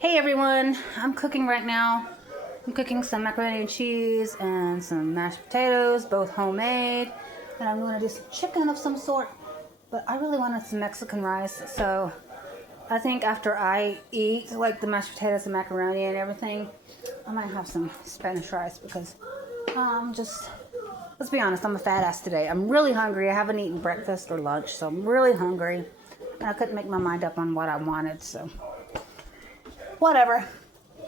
Hey everyone, I'm cooking right now. I'm cooking some macaroni and cheese and some mashed potatoes, both homemade. And I'm going to do some chicken of some sort. But I really wanted some Mexican rice, so I think after I eat like the mashed potatoes and macaroni and everything, I might have some Spanish rice because let's be honest, I'm a fat ass today. I'm really hungry. I haven't eaten breakfast or lunch, so I'm really hungry. And I couldn't make my mind up on what I wanted, so whatever.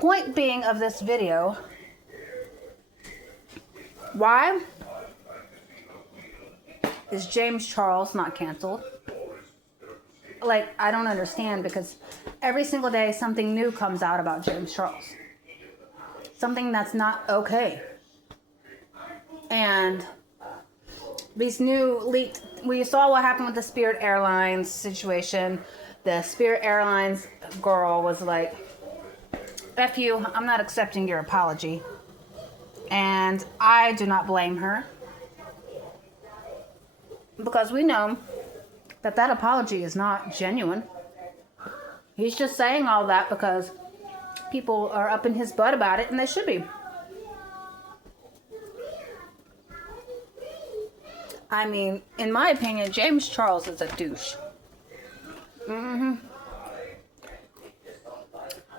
Point being of this video, why is James Charles not canceled? Like, I don't understand, because every single day something new comes out about James Charles. Something that's not okay. And these new leaked, we saw what happened with the Spirit Airlines situation. The Spirit Airlines girl was like, F you, I'm not accepting your apology. And I do not blame her, because we know that that apology is not genuine. He's just saying all that because people are up in his butt about it, and they should be. I mean, in my opinion, James Charles is a douche.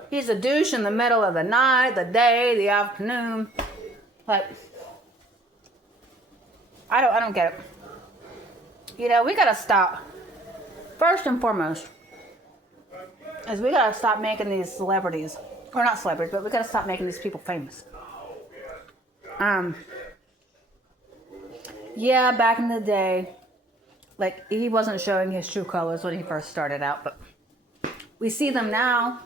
He's a douche in the middle of the night, the day, the afternoon. Like, I don't get it. You know, we gotta stop. First and foremost, is we gotta stop making these celebrities, or not celebrities, but we gotta stop making these people famous. Yeah, back in the day, like, he wasn't showing his true colors when he first started out, but we see them now.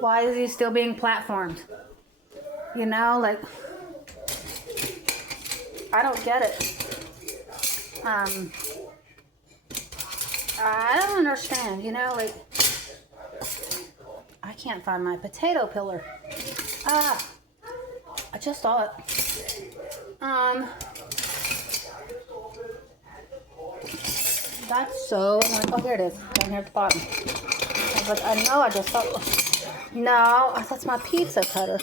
Why is he still being platformed? You know, like, I don't get it. I don't understand, you know, like, I can't find my potato peeler. I just saw it. That's so annoying. Oh, here it is, down here at the bottom. I was like, I know, I just saw it. No, that's my pizza cutter.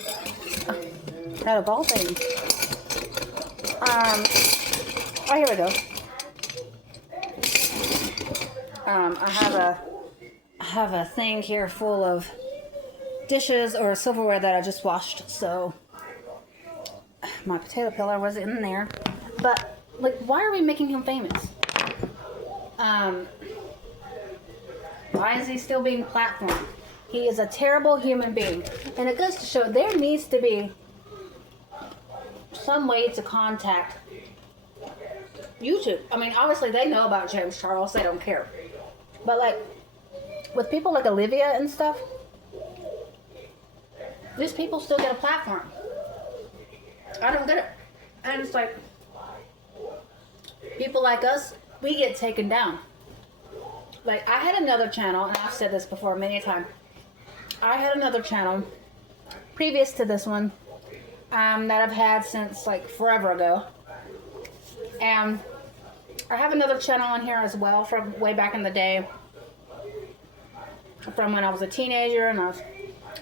Out of all things. Oh, here we go. I have a thing here full of dishes or silverware that I just washed, so my potato peeler was in there. But, like, why are we making him famous? Why is he still being platformed? He is a terrible human being. And it goes to show there needs to be some way to contact YouTube. I mean, obviously they know about James Charles. They don't care. But, like, with people like Olivia and stuff, these people still get a platform. I don't get it. And it's like, people like us, we get taken down. Like, I had another channel, and I've said this before many times. I had another channel previous to this one that I've had since, like, forever ago. And I have another channel on here as well from way back in the day. From when I was a teenager and I was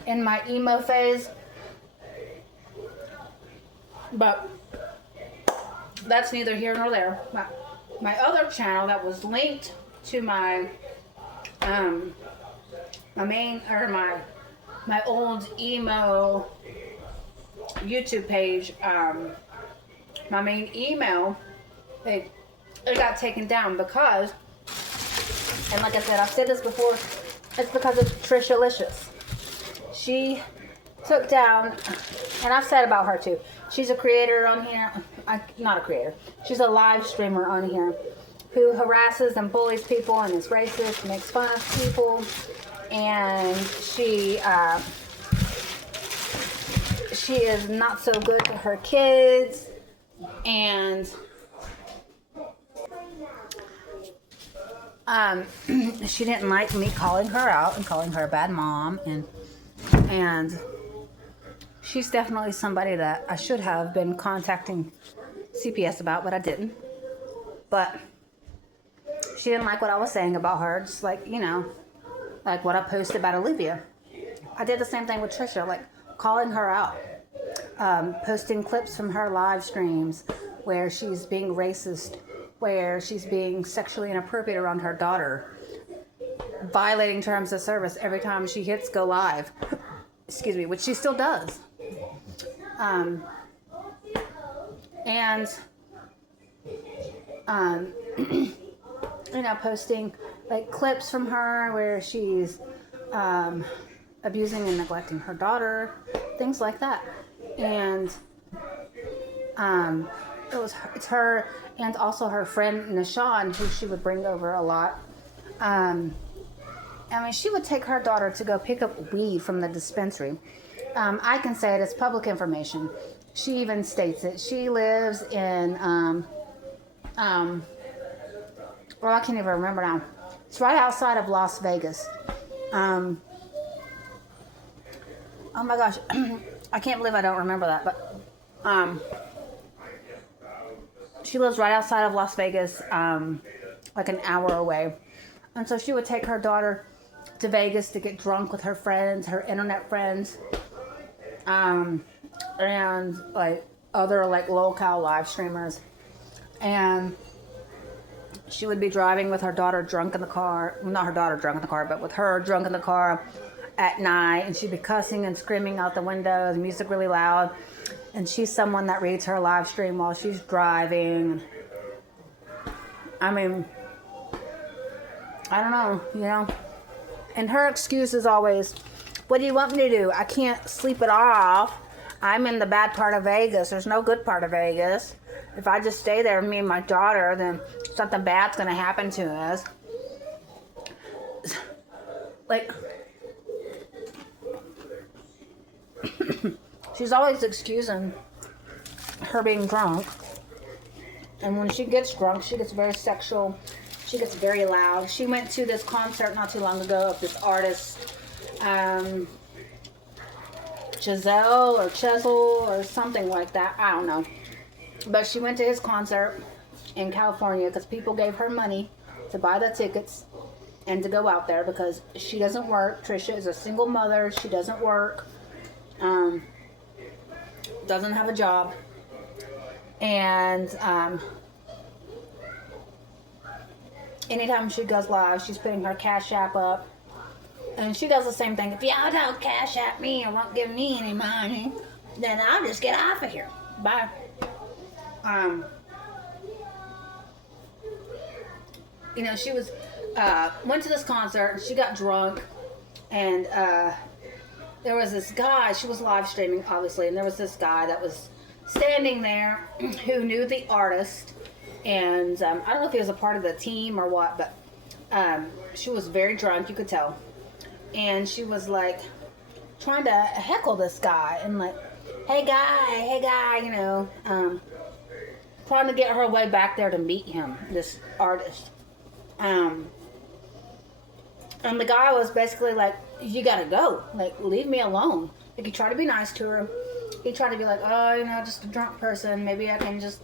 in my emo phase. But that's neither here nor there. My other channel that was linked to my my old emo YouTube page, my main email, it got taken down because, and like I said, I've said this before, it's because of Trishalicious. She took down, and I've said about her too, she's a creator on here, not a creator, she's a live streamer on here who harasses and bullies people and is racist, makes fun of people, and she is not so good to her kids, and she didn't like me calling her out and calling her a bad mom, and she's definitely somebody that I should have been contacting CPS about, but I didn't. But she didn't like what I was saying about her, just like, you know, like what I posted about Olivia. I did the same thing with Trisha, like calling her out, posting clips from her live streams where she's being racist, where she's being sexually inappropriate around her daughter, violating terms of service every time she hits go live. Excuse me, which she still does. Posting like clips from her where she's abusing and neglecting her daughter, things like that. And it's her and also her friend Nishan, who she would bring over a lot. She would take her daughter to go pick up weed from the dispensary. I can say it, it's public information. She even states it. She lives in, I can't even remember now. It's right outside of Las Vegas. Oh my gosh, I can't believe I don't remember that, but she lives right outside of Las Vegas, like an hour away. And so she would take her daughter to Vegas to get drunk with her friends, her internet friends, and like other like local live streamers. And she would be driving with her daughter drunk in the car. Well, not her daughter drunk in the car, but with her drunk in the car at night. And she'd be cussing and screaming out the windows, music really loud. And she's someone that reads her live stream while she's driving. I mean, I don't know, And her excuse is always, what do you want me to do? I can't sleep it off. I'm in the bad part of Vegas. There's no good part of Vegas. If I just stay there with me and my daughter, then something bad's going to happen to us. Like, she's always excusing her being drunk. And when she gets drunk, she gets very sexual. She gets very loud. She went to this concert not too long ago of this artist, Chesel or something like that. I don't know. But she went to his concert in California because people gave her money to buy the tickets and to go out there because she doesn't work. Trisha is a single mother. She doesn't work. Doesn't have a job. And anytime she goes live, she's putting her Cash App up. And she does the same thing. If y'all don't Cash App me or won't give me any money, then I'll just get off of here. Bye. She was went to this concert. She got drunk, and there was this guy. She was live streaming, obviously, and there was this guy that was standing there who knew the artist, and I don't know if he was a part of the team or what, but she was very drunk, you could tell, and she was like trying to heckle this guy and like, hey guy, trying to get her way back there to meet him, this artist. And the guy was basically like, you gotta go, like, leave me alone. Like, he tried to be nice to her. He tried to be like, oh, just a drunk person. Maybe I can just,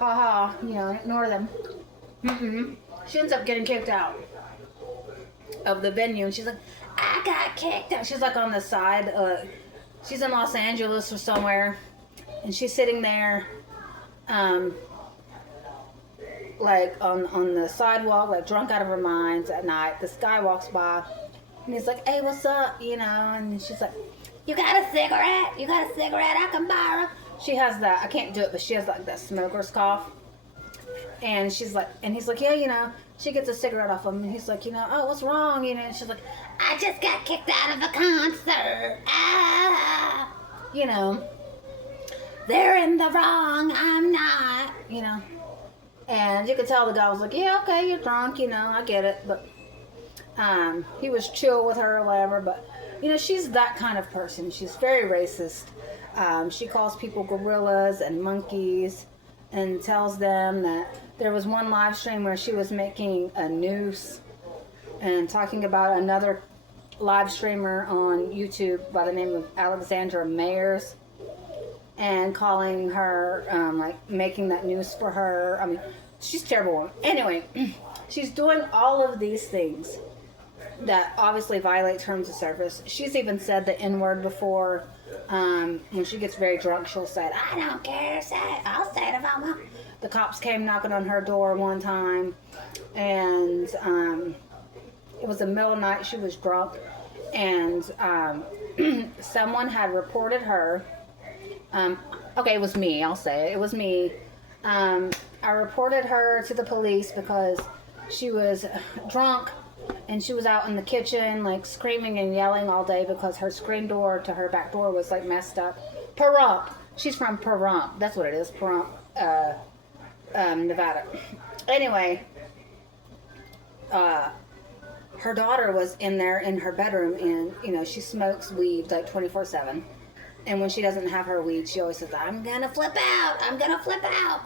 ignore them. She ends up getting kicked out of the venue. And she's like, I got kicked out. She's like on the side. She's in Los Angeles or somewhere. And she's sitting there, like on the sidewalk, like drunk out of her mind at night. This guy walks by. And he's like, hey, what's up? And she's like, you got a cigarette? You got a cigarette I can borrow? She has that, I can't do it, but she has like that smoker's cough. And she's like, and he's like, yeah, she gets a cigarette off him. And he's like, oh, what's wrong? And she's like, I just got kicked out of a concert. Ah. They're in the wrong, I'm not, And you could tell the guy was like, yeah, okay, you're drunk, I get it. But he was chill with her or whatever, but she's that kind of person. She's very racist. She calls people gorillas and monkeys and tells them that there was one live stream where she was making a noose and talking about another live streamer on YouTube by the name of Alexandra Mayers and calling her, making that noose for her. I mean, she's a terrible woman. Anyway, she's doing all of these things that obviously violate terms of service. She's even said the N-word before. When she gets very drunk, she'll say, I don't care, I'll say it if I want. The cops came knocking on her door one time, and it was the middle of the night. She was drunk, and someone had reported her. Okay, it was me. I'll say it. It was me. I reported her to the police because she was drunk, and she was out in the kitchen, like, screaming and yelling all day because her screen door to her back door was, like, messed up. Pahrump. She's from Pahrump. That's what it is, Pahrump, Nevada. Anyway, her daughter was in there in her bedroom, and, you know, she smokes weed, like, 24/7. And when she doesn't have her weed, she always says, I'm gonna flip out. I'm gonna flip out.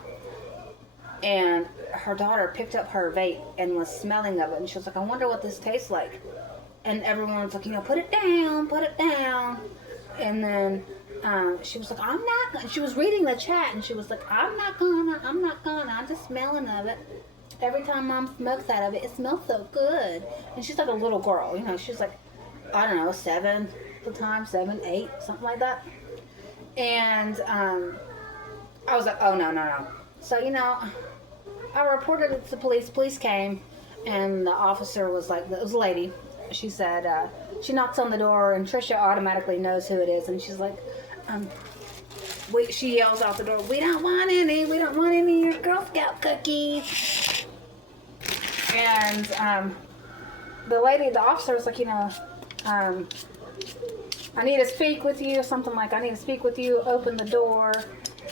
And her daughter picked up her vape and was smelling of it. And she was like, I wonder what this tastes like. And everyone was like, you know, put it down, put it down. And then she was like, I'm not gonna. She was reading the chat, and she was like, I'm not gonna. I'm just smelling of it. Every time Mom smokes out of it, it smells so good. And she's like a little girl, you know. She's like, I don't know, 7 at the time, 7, 8, something like that. And I was like, oh, no. So, you know, I reported it to the police. Police came, and the officer was like, it was a lady. She said, she knocks on the door, and Trisha automatically knows who it is. And she's like, she yells out the door, we don't want any of your Girl Scout cookies. And the lady, the officer was like, you know, I need to speak with you, something like, I need to speak with you, open the door.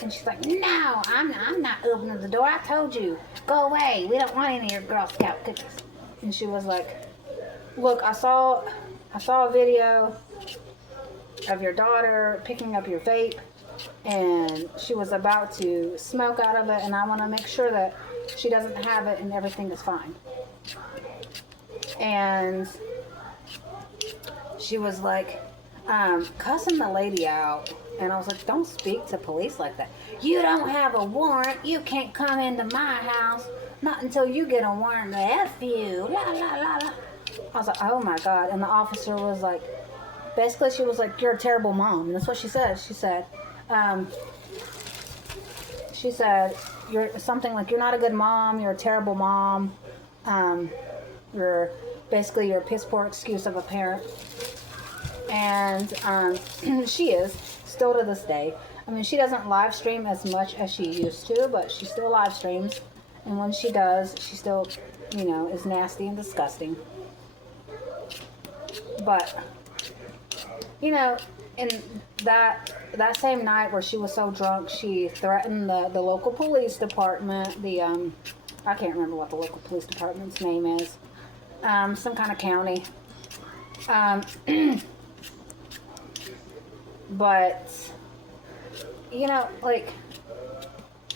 And she's like, no, I'm not opening the door. I told you, go away. We don't want any of your Girl Scout cookies. And she was like, look, I saw a video of your daughter picking up your vape, and she was about to smoke out of it, and I want to make sure that she doesn't have it and everything is fine. And she was like, cussing the lady out. And I was like, don't speak to police like that. You don't have a warrant. You can't come into my house. Not until you get a warrant to F you. La, la, la, la. I was like, oh my God. And the officer was like, basically she was like, you're a terrible mom. And that's what she said. She said, you're something like, you're not a good mom. You're a terrible mom. You're a piss poor excuse of a parent. And she is, still to this day. I mean, she doesn't live stream as much as she used to, but she still live streams. And when she does, she still, you know, is nasty and disgusting. But, you know, in that same night where she was so drunk, she threatened the local police department, I can't remember what the local police department's name is, some kind of county. But, you know, like,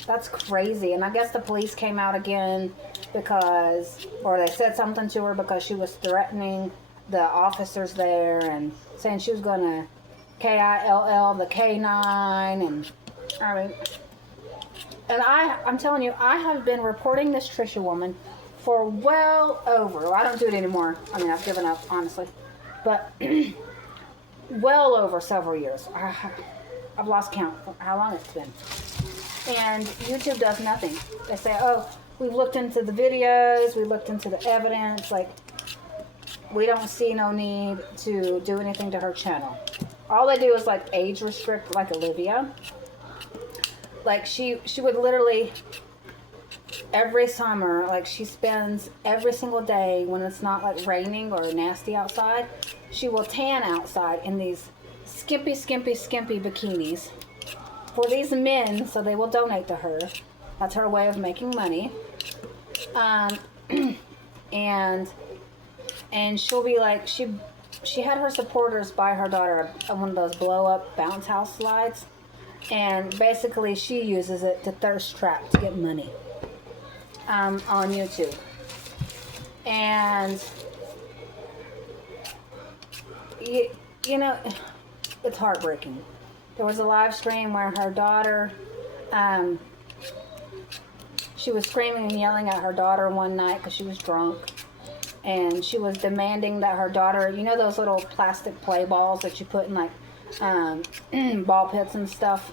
that's crazy. And I guess the police came out again or they said something to her because she was threatening the officers there and saying she was going to KILL the K9. And, I mean, and I'm telling you, I have been reporting this Trisha woman for well I don't do it anymore. I mean, I've given up, honestly. But well over several years. I've lost count for how long it's been. And YouTube does nothing. They say, oh, we've looked into the videos, we looked into the evidence, like, we don't see no need to do anything to her channel. All they do is, like, age restrict, like Olivia. Like, she would literally, every summer, like, she spends every single day when it's not, like, raining or nasty outside, she will tan outside in these skimpy bikinis for these men, so they will donate to her. That's her way of making money. And she'll be like, she had her supporters buy her daughter one of those blow-up bounce house slides, and basically she uses it to thirst trap to get money on YouTube. And you know, it's heartbreaking. There was a live stream where her daughter, she was screaming and yelling at her daughter one night because she was drunk. and she was demanding that her daughter, you know those little plastic play balls that you put in like ball pits and stuff?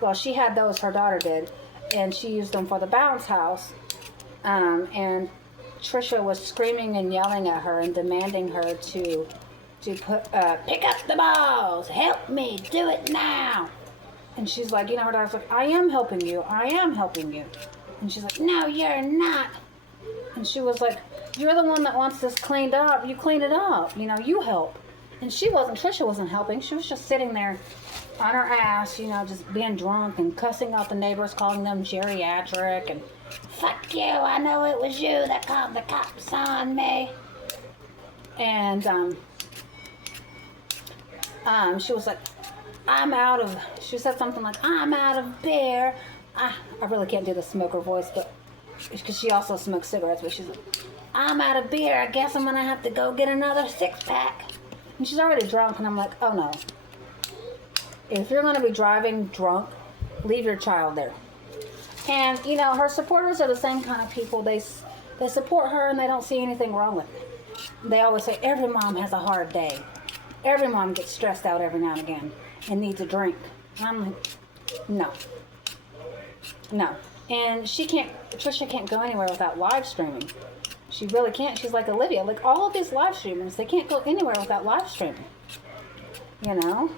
Well, she had those, her daughter did, and she used them for the bounce house. And Trisha was screaming and yelling at her and demanding her to pick up the balls, help me, do it now. And she's like, her daughter's like, I am helping you. And she's like, no, you're not. And she was like, you're the one that wants this cleaned up. You clean it up. You help. And Trisha wasn't helping. She was just sitting there on her ass, just being drunk and cussing out the neighbors, calling them geriatric and fuck you, I know it was you that called the cops on me. And she was like, she said something like, I'm out of beer. I really can't do the smoker voice, but because she also smokes cigarettes, but she's like, I'm out of beer. I guess I'm going to have to go get another 6-pack. And she's already drunk, and I'm like, oh no. If you're going to be driving drunk, leave your child there. And, her supporters are the same kind of people. They support her, and they don't see anything wrong with it. They always say, every mom has a hard day. Every mom gets stressed out every now and again and needs a drink. And I'm like, no. And Trisha can't go anywhere without live streaming. She really can't. She's like Olivia. Like all of these live streamers, they can't go anywhere without live streaming. The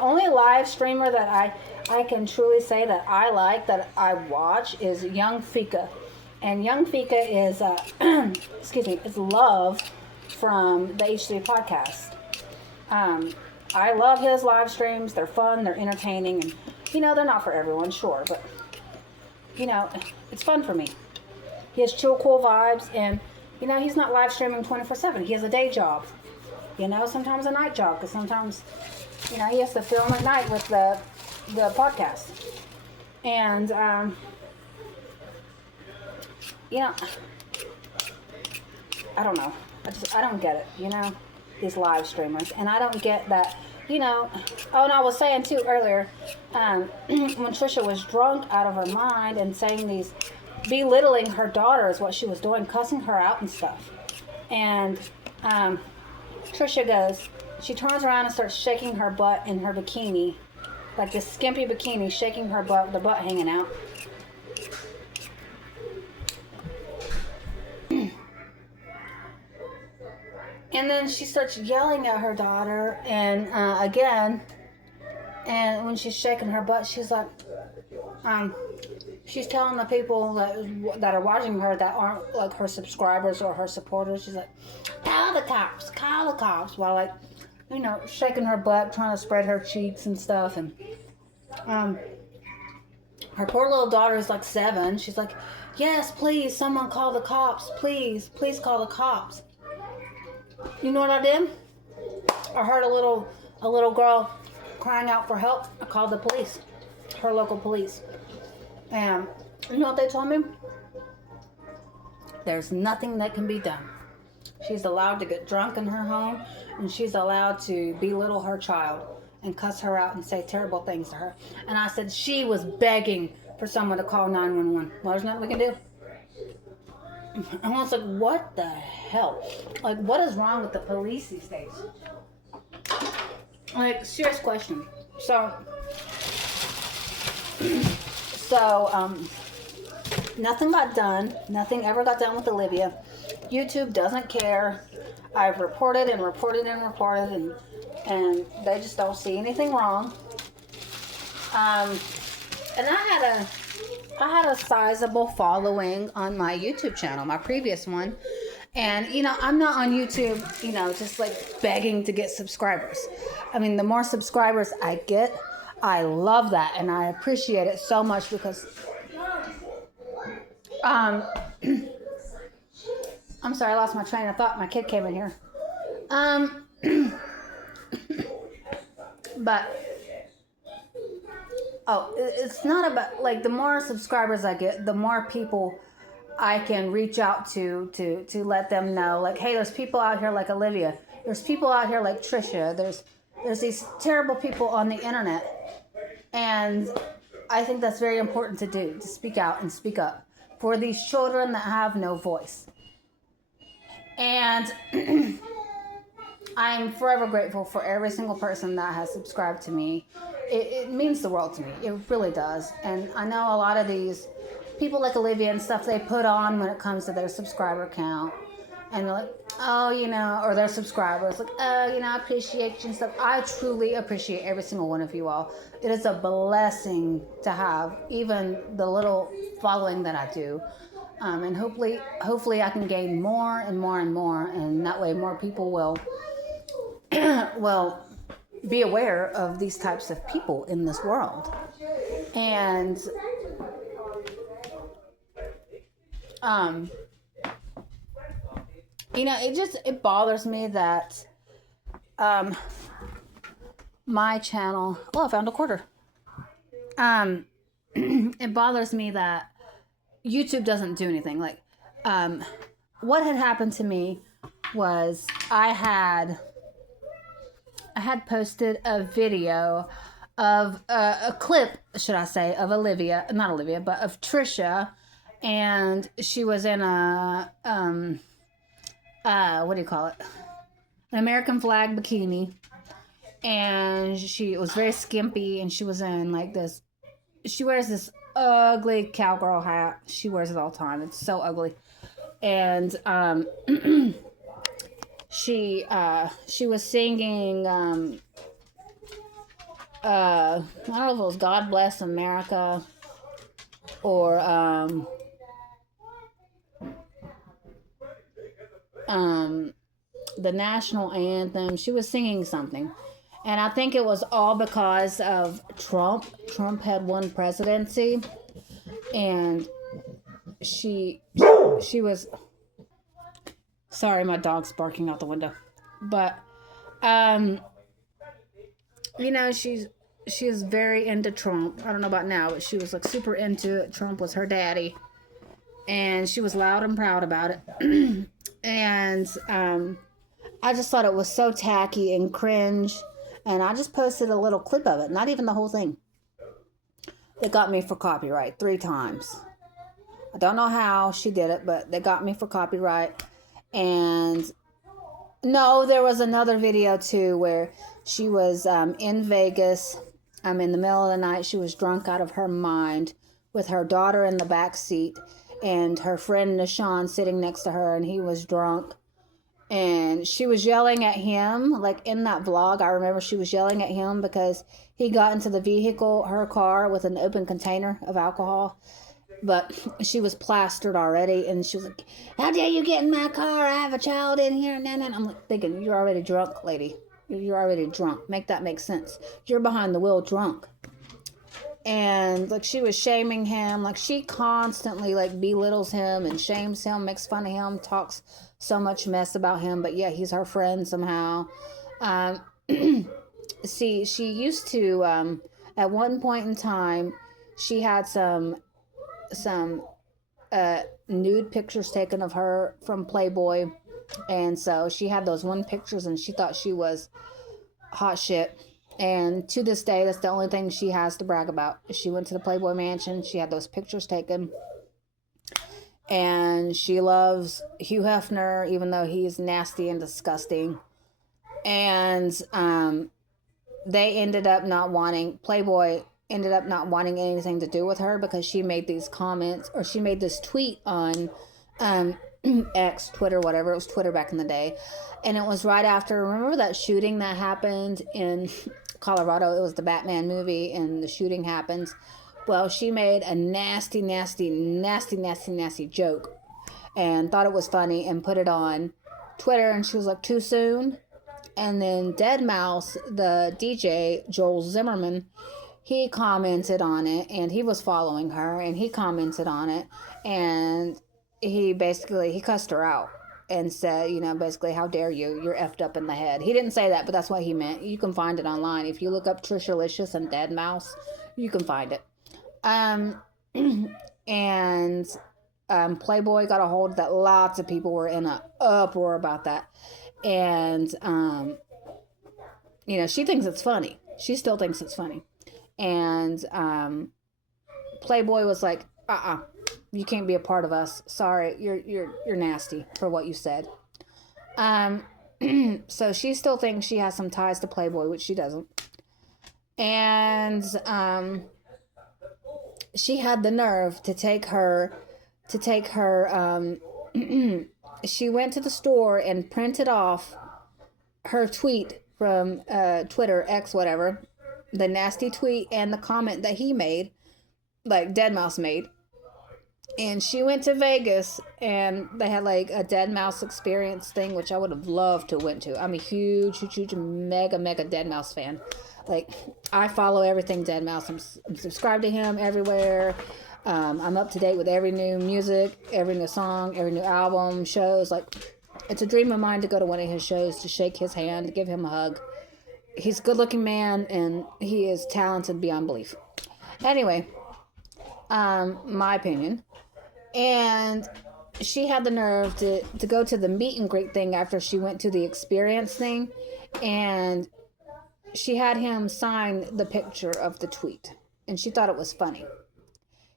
only live streamer that I can truly say that I like, that I watch, is Young Fika. And Young Fika is, is Love from the H3 podcast. I love his live streams. They're fun, they're entertaining, and, they're not for everyone, sure, but, it's fun for me. He has chill, cool vibes, and, he's not live streaming 24/7. He has a day job, sometimes a night job, because sometimes, he has to film at night with the podcast. And, I don't know. I don't get it, these live streamers. And I don't get that, oh, and I was saying too earlier, when Trisha was drunk out of her mind and saying these, belittling her daughter is what she was doing, cussing her out and stuff. And Trisha she turns around and starts shaking her butt in her bikini, like this skimpy bikini, shaking her butt, the butt hanging out. And then she starts yelling at her daughter, and again, and when she's shaking her butt, she's like, she's telling the people that are watching her that aren't like her subscribers or her supporters, she's like, call the cops, while like, shaking her butt, trying to spread her cheeks and stuff. And her poor little daughter is like 7. She's like, yes, please, someone call the cops, please call the cops. You know what I did? I heard a little girl crying out for help. I called the police, her local police. And you know what they told me? There's nothing that can be done. She's allowed to get drunk in her home, and she's allowed to belittle her child and cuss her out and say terrible things to her. And I said she was begging for someone to call 911. Well, there's nothing we can do. And I was like, what the hell? Like, what is wrong with the police these days? Like, serious question. So, nothing got done. Nothing ever got done with Olivia. YouTube doesn't care. I've reported, and they just don't see anything wrong. And I had a sizable following on my YouTube channel, my previous one. And, I'm not on YouTube, just like begging to get subscribers. I mean, the more subscribers I get, I love that. And I appreciate it so much because, I'm sorry, I lost my train of thought. My kid came in here. But, it's not about, like, the more subscribers I get, the more people I can reach out to let them know, like, hey, there's people out here like Olivia. There's people out here like Trisha. There's these terrible people on the internet. And I think that's very important to do, to speak out and speak up for these children that have no voice. And I'm forever grateful for every single person that has subscribed to me. It means the world to me. It really does. And I know a lot of these people like Olivia and stuff they put on when it comes to their subscriber count. And they're like, oh, or their subscribers, like, oh, I appreciate you and stuff. I truly appreciate every single one of you all. It is a blessing to have even the little following that I do. And hopefully I can gain more and more and more. And that way more people will be aware of these types of people in this world. And it bothers me that my channel, I found a quarter. It bothers me that YouTube doesn't do anything. Like, what had happened to me was I had posted a video of a clip, should I say, of not Olivia, but of Trisha, and she was in a what do you call it? An American flag bikini, and she was very skimpy, and she was in like this. She wears this ugly cowgirl hat. She wears it all the time. It's so ugly, and she was singing I don't know if it was God Bless America or the national anthem. She was singing something, and I think it was all because of Trump. Trump had won presidency, and she was. Sorry, my dog's barking out the window. But, she's very into Trump. I don't know about now, but she was like super into it. Trump was her daddy. And she was loud and proud about it. And I just thought it was so tacky and cringe. And I just posted a little clip of it, not even the whole thing. They got me for copyright 3 times. I don't know how she did it, but they got me for copyright. And no, there was another video too where she was in Vegas. In the middle of the night. She was drunk out of her mind with her daughter in the back seat and her friend Nishan sitting next to her, and he was drunk. And she was yelling at him, like in that vlog. I remember she was yelling at him because he got into the vehicle, her car, with an open container of alcohol. But she was plastered already, and she was like, how dare you get in my car? I have a child in here. And I'm like thinking, you're already drunk, lady. You're already drunk. Make that make sense. You're behind the wheel drunk. And like she was shaming him. Like she constantly like belittles him and shames him, makes fun of him, talks so much mess about him. But yeah, he's her friend somehow. See, she used to, at one point in time, she had some nude pictures taken of her from Playboy, and so she had those one pictures and she thought she was hot shit. And to this day, that's the only thing she has to brag about. She went to the Playboy Mansion, she had those pictures taken, and she loves Hugh Hefner, even though he's nasty and disgusting. And they ended up not wanting, Playboy ended up not wanting anything to do with her because she made these comments, or she made this tweet on X, Twitter, whatever. It was Twitter back in the day. And it was right after, remember that shooting that happened in Colorado? It was the Batman movie, and the shooting happens. Well, she made a nasty joke and thought it was funny and put it on Twitter, and she was like, too soon. And then deadmau5, the DJ, Joel Zimmerman, he commented on it, and he was following her, and he commented on it, and he cussed her out and said, basically, how dare you? You're effed up in the head. He didn't say that, but that's what he meant. You can find it online. If you look up Trishalicious and deadmau5, you can find it. And Playboy got a hold of that. Lots of people were in an uproar about that. And, she thinks it's funny. She still thinks it's funny. And Playboy was like, you can't be a part of us. Sorry, you're nasty for what you said. Um, so she still thinks she has some ties to Playboy, which she doesn't. And she had the nerve to take her she went to the store and printed off her tweet from Twitter, X, whatever, the nasty tweet and the comment that he made, like Deadmau5 made. And she went to Vegas and they had like a Deadmau5 experience thing, which I would have loved to went to. I'm a huge, mega Deadmau5 fan. Like, I follow everything Deadmau5. I'm subscribed to him everywhere. I'm up to date with every new music, every new song, every new album, shows. Like, it's a dream of mine to go to one of his shows, to shake his hand, to give him a hug. He's a good looking man and he is talented beyond belief. Anyway, my opinion. And she had the nerve to go to the meet and greet thing after she went to the experience thing. And she had him sign the picture of the tweet. And she thought it was funny.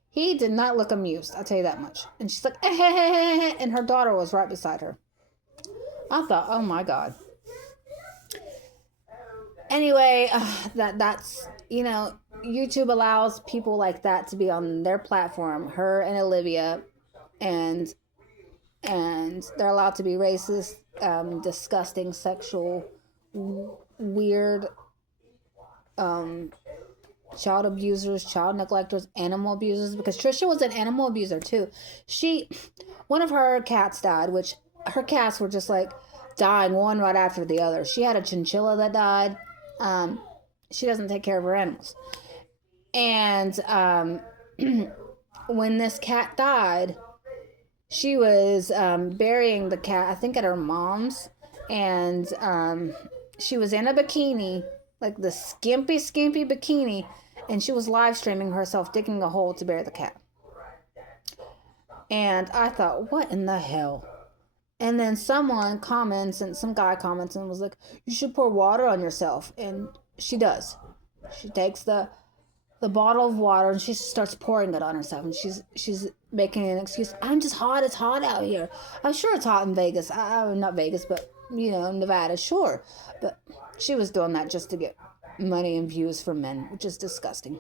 He did not look amused, I'll tell you that much. And she's like, eh, and her daughter was right beside her. I thought, oh my God. Anyway, that's, you know, YouTube allows people like that to be on their platform, her and Olivia, and they're allowed to be racist, disgusting, sexual, weird, child abusers, child neglectors, animal abusers, because Trisha was an animal abuser too. One of her cats died, which her cats were just like dying one right after the other. She had a chinchilla that died. She doesn't take care of her animals. And when this cat died, she was burying the cat, I think at her mom's, and she was in a bikini, like the skimpy bikini, and she was live streaming herself digging a hole to bury the cat. And I thought, what in the hell? And then some guy comments and was like, you should pour water on yourself. And she does. She takes the bottle of water and she starts pouring it on herself. And she's making an excuse. I'm just hot. It's hot out here. I'm sure it's hot in Vegas. Not Vegas, but, you know, Nevada. Sure. But she was doing that just to get money and views from men, which is disgusting.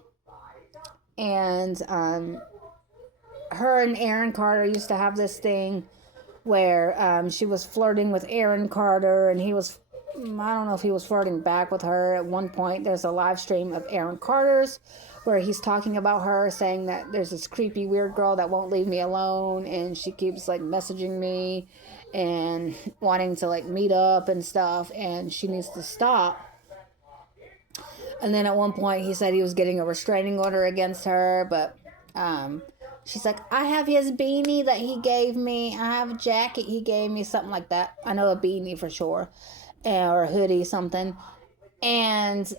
And her and Aaron Carter used to have this thing where she was flirting with Aaron Carter, and I don't know if he was flirting back with her. At one point, there's a live stream of Aaron Carter's where he's talking about her, saying that there's this creepy, weird girl that won't leave me alone, and she keeps, like, messaging me and wanting to, like, meet up and stuff, and she needs to stop. And then at one point, he said he was getting a restraining order against her, but she's like, I have his beanie that he gave me. I have a jacket he gave me, something like that. I know a beanie for sure, or a hoodie, something. And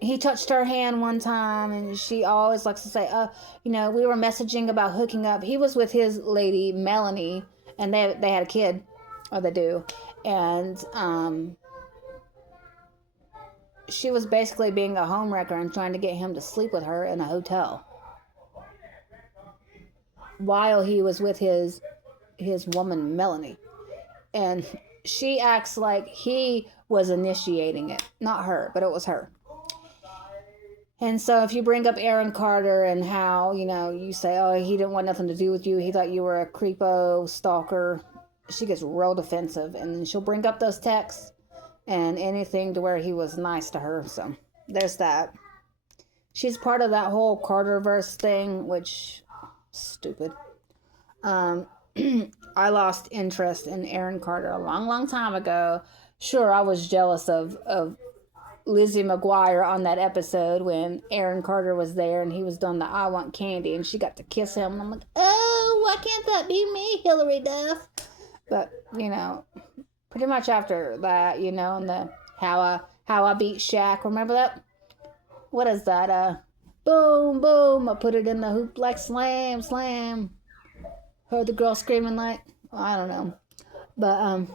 he touched her hand one time, and she always likes to say, you know, we were messaging about hooking up. He was with his lady, Melanie, and they had a kid, or they do. And she was basically being a homewrecker and trying to get him to sleep with her in a hotel while he was with his woman, Melanie. And she acts like he was initiating it. Not her, but it was her. And so if you bring up Aaron Carter and how, you know, you say, oh, he didn't want nothing to do with you, he thought you were a creepo stalker, she gets real defensive. And then she'll bring up those texts and anything to where he was nice to her. So there's that. She's part of that whole Carterverse thing, which, stupid. I lost interest in Aaron Carter a long time ago. Sure, I was jealous of Lizzie McGuire on that episode when Aaron Carter was there and he was doing the I Want Candy and she got to kiss him. And I'm like, oh, why can't that be me, Hillary Duff? But, you know, pretty much after that, you know, and the How I Beat Shaq. Remember that? What is that? Boom, boom. I put it in the hoop like slam, slam. Heard the girl screaming like, I don't know. But,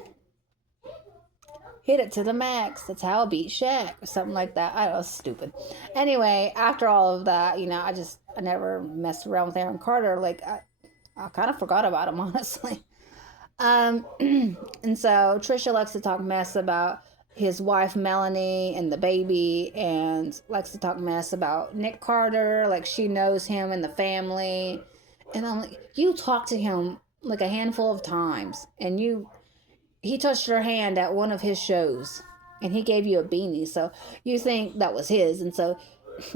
hit it to the max. That's how I beat Shaq or something like that. I was stupid. Anyway, after all of that, you know, I never messed around with Aaron Carter. Like, I kind of forgot about him, honestly. And so Trisha likes to talk mess about his wife Melanie and the baby, and likes to talk mess about Nick Carter, like she knows him and the family. And I'm like, you talked to him like a handful of times, and he touched your hand at one of his shows, and he gave you a beanie, so you think that was his, and so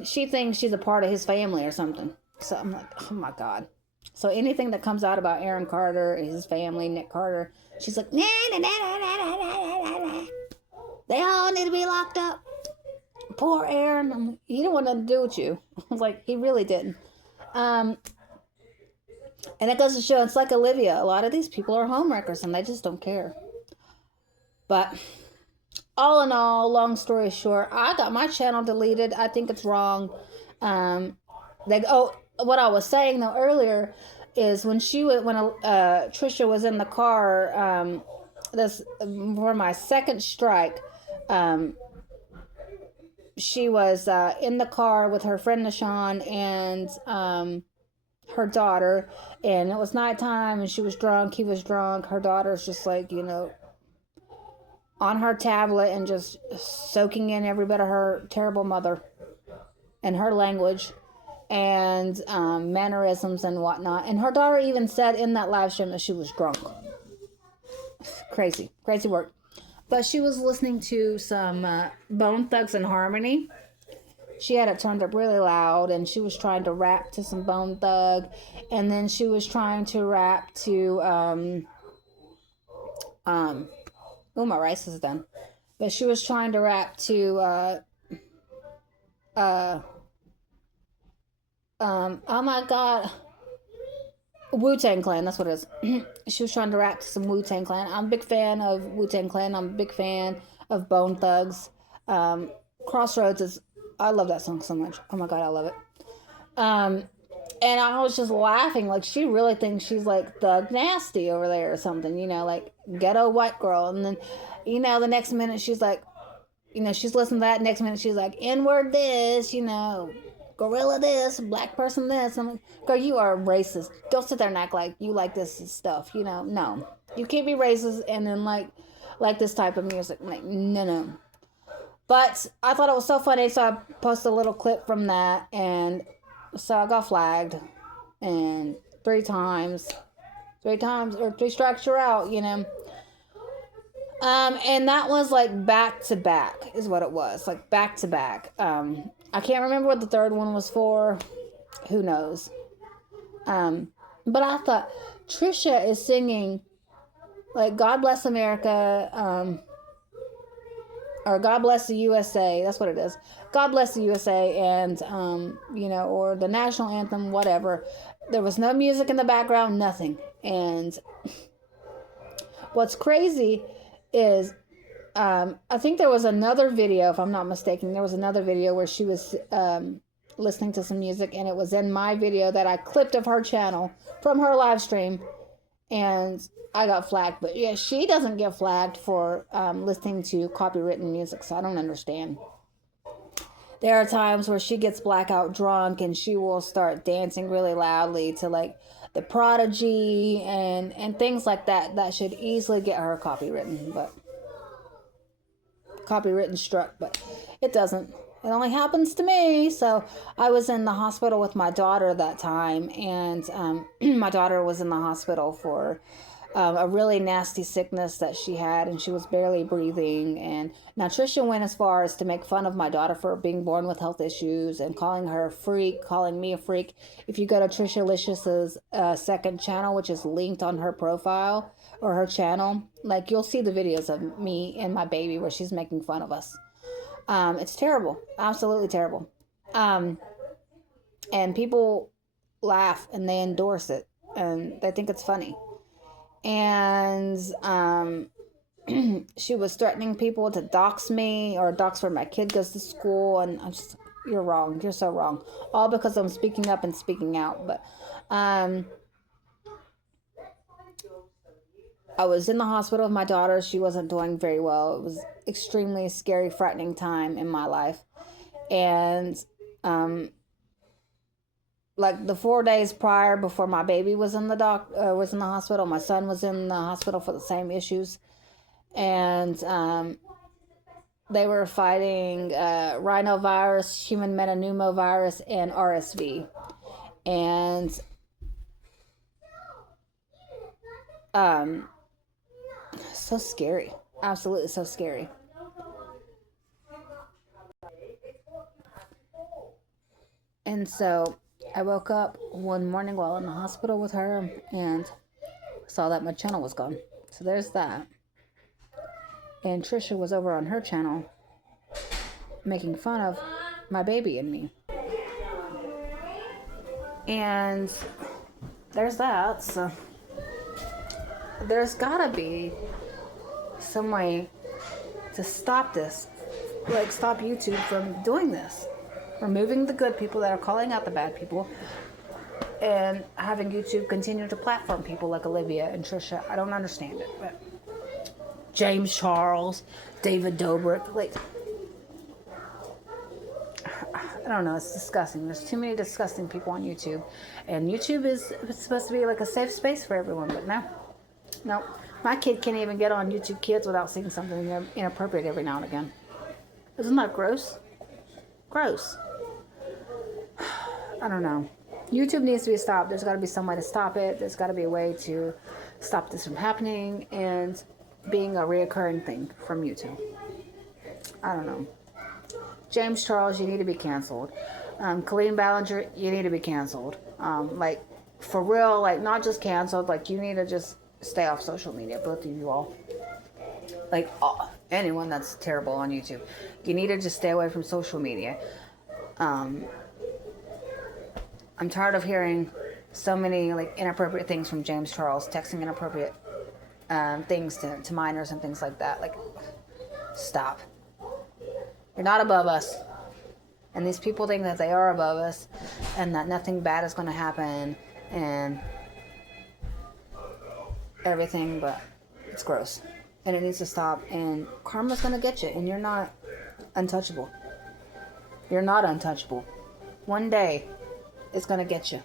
she thinks she's a part of his family or something. So I'm like, oh my god. So anything that comes out about Aaron Carter, his family, Nick Carter, she's like, nah, nah, nah, nah, nah, nah, nah, nah. They all need to be locked up. Poor Aaron. Like, he didn't want nothing to do with you. I was like, he really didn't. And it goes to show, it's like Olivia. A lot of these people are homewreckers and they just don't care. But all in all, long story short, I got my channel deleted. I think it's wrong. What I was saying though earlier is when Trisha was in the car, this for my second strike, she was in the car with her friend Nashawn and her daughter, and it was nighttime, and she was drunk. He was drunk. Her daughter's just like, on her tablet and just soaking in every bit of her terrible mother and her language and mannerisms and whatnot. And her daughter even said in that live stream that she was drunk. Crazy work. But she was listening to some Bone Thugs-n-Harmony. She had it turned up really loud, and she was trying to rap to some Bone Thug, and then she was trying to rap to oh, my rice is done. But she was trying to rap to oh my god, Wu-Tang Clan, that's what it is. She was trying to rap to some Wu-Tang Clan. I'm a big fan of Wu-Tang Clan. I'm a big fan of Bone Thugs. Crossroads I love that song so much. Oh my god, I love it. And I was just laughing, like she really thinks she's like Thug Nasty over there or something, like ghetto white girl. And then, the next minute she's like, she's listening to that. Next minute she's like, N-word this, gorilla this, black person this. I'm like, girl, you are racist. Don't sit there and act like you like this stuff, No, you can't be racist and then like this type of music. Like, no. But I thought it was so funny, so I posted a little clip from that, and so I got flagged, and 3 times, or 3 strikes you're out, And that was like back to back is what it was, like back to back. I can't remember what the third one was for. Who knows? But I thought Trisha is singing like God Bless America, or God Bless the USA. That's what it is. God Bless the USA, and or the national anthem, whatever. There was no music in the background, nothing. And what's crazy is, I think there was another video, if I'm not mistaken. There was another video where she was listening to some music, and it was in my video that I clipped of her channel from her live stream, and I got flagged. But yeah, she doesn't get flagged for listening to copywritten music, so I don't understand. There are times where she gets blackout drunk and she will start dancing really loudly to like the Prodigy and things like that should easily get her copywritten struck, but it doesn't. It only happens to me. So I was in the hospital with my daughter that time, and my daughter was in the hospital for a really nasty sickness that she had, and she was barely breathing. And now Trisha went as far as to make fun of my daughter for being born with health issues and calling her a freak, calling me a freak. If you go to Trisha Licious' second channel, which is linked on her profile or her channel, like you'll see the videos of me and my baby where she's making fun of us. It's terrible, absolutely terrible. And people laugh and they endorse it and they think it's funny. And she was threatening people to dox me or dox where my kid goes to school, and I'm just, you're wrong, you're so wrong, all because I'm speaking up and speaking out. But I was in the hospital with my daughter. She wasn't doing very well. It was extremely scary, frightening time in my life. And like the 4 days prior, before my baby was in the was in the hospital. My son was in the hospital for the same issues, and they were fighting rhinovirus, human metapneumovirus, and RSV, and so scary, absolutely so scary. And so I woke up one morning while in the hospital with her and saw that my channel was gone. So there's that. And Trisha was over on her channel making fun of my baby and me. And there's that. So there's gotta be some way to stop this. Like, stop YouTube from doing this. Removing the good people that are calling out the bad people, and having YouTube continue to platform people like Olivia and Trisha. I don't understand it. But James Charles, David Dobrik, like, I don't know, it's disgusting. There's too many disgusting people on YouTube. And YouTube is supposed to be like a safe space for everyone, but no. My kid can't even get on YouTube Kids without seeing something inappropriate every now and again. Isn't that gross? Gross. I don't know. YouTube needs to be stopped. There's got to be some way to stop it. There's got to be a way to stop this from happening and being a reoccurring thing from YouTube. I don't know. James Charles, you need to be canceled. Colleen Ballinger, you need to be canceled. Like, for real, like, not just canceled. Like, you need to just stay off social media, both of you all. Like, anyone that's terrible on YouTube. You need to just stay away from social media. I'm tired of hearing so many, like, inappropriate things from James Charles, texting inappropriate things to minors and things like that. Like, stop. You're not above us. And these people think that they are above us and that nothing bad is going to happen and everything, but it's gross. And it needs to stop. And karma's going to get you. And you're not untouchable. You're not untouchable. One day, it's going to get you.